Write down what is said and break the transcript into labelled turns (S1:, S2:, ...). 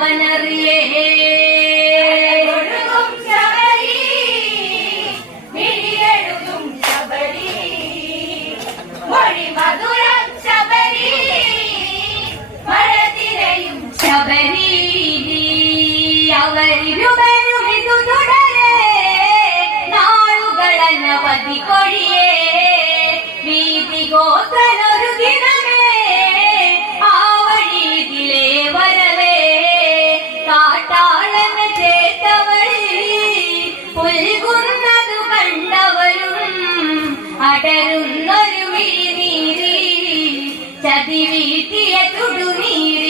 S1: അവനറിയേ. അവരിരുവരും ഇതു തുടരെ നാളുകളന്ന പതിക്കൊഴിയേ പുൽകുന്നതു കണ്ടവരും അടരുന്നൊരു മിഴിനീരി ചതി വീട്ടിയ ചുടുനീരി